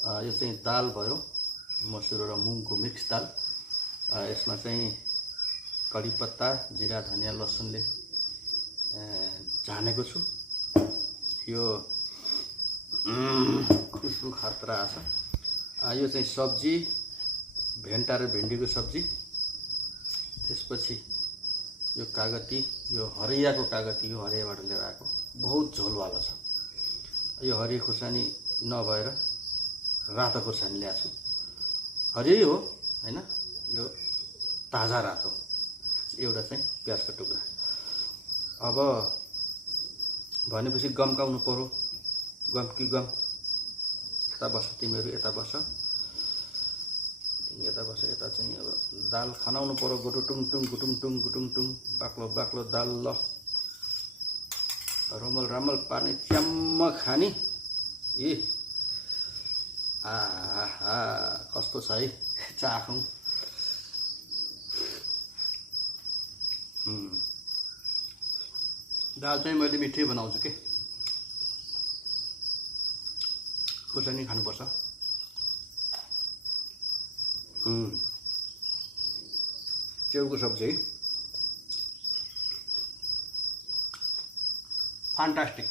यो चाहिँ दाल भयो, मसुर र मुङको मिक्स दाल। यसमा चाहिँ कडी पत्ता, जिरा, धनियाँ, लसुनले झानेको छु। यो खुसबु खतरा आछ। यो चाहिँ सब्जी भेन्टा र भिन्डीको सब्जी। त्यसपछि यो कागती, यो हरियाको कागती, यो हरियाबाट लिएर आएको, बहुत झोलवाला छ। यो हरिया खुर्सानी नभएर रातो खुर्सानी ल्याएको छु। हरियै हो हैन, यो ताजा रातो। एउटा चाहिँ प्याजको टुक्रा। अब भनेपछि गम्काउनु पर्यो। गम कि गम, यता बस तिमीहरू, यता बस, तिमी यता बस। यता चाहिँ अब दाल खनाउनु पर्यो। गुटुङटुङ गुटुङटुङ गुटुङटुङ, बाक्लो बाक्लो दाल। ल रमल रामल पार्ने, च्याम्म खाने। आहा कस्तो छ है, चाखौँ। दाल चाहिँ मैले मिठै बनाउँछु के, खुर्सानी खानुपर्छ। च्याउको सब्जी है, फ्यान्टास्टिक।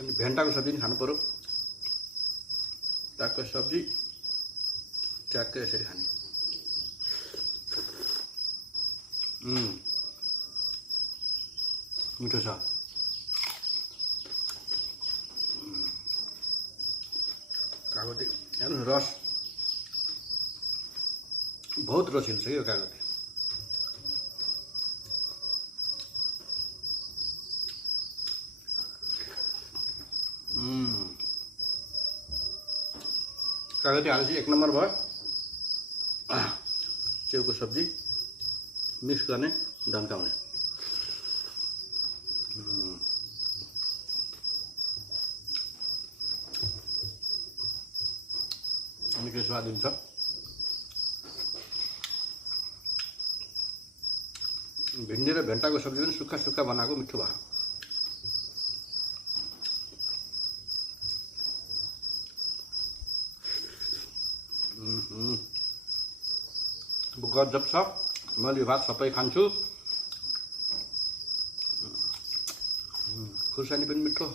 अनि भेन्टाको सब्जी पनि खानु पर्यो। ट्याक्कै सब्जी, ट्याक्कै यसरी खाने। मिठो छ। कागती हेर्नु, रस बहुत रसिलो छ यो कागती। कागती हालेपछि एक नम्बर भयो। च्याउको सब्जी मिक्स गर्ने, धन्काउने। निकै स्वादिलो छ। भिन्डी र भेन्टाको सब्जी पनि सुक्खा सुक्खा बनाएको, मिठो भयो। गजब छ। मैले यो भात सबै खान्छु। खुर्सानी पनि मिठो,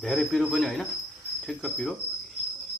धेरै पिरो पनि होइन, ठिक्क पिरो।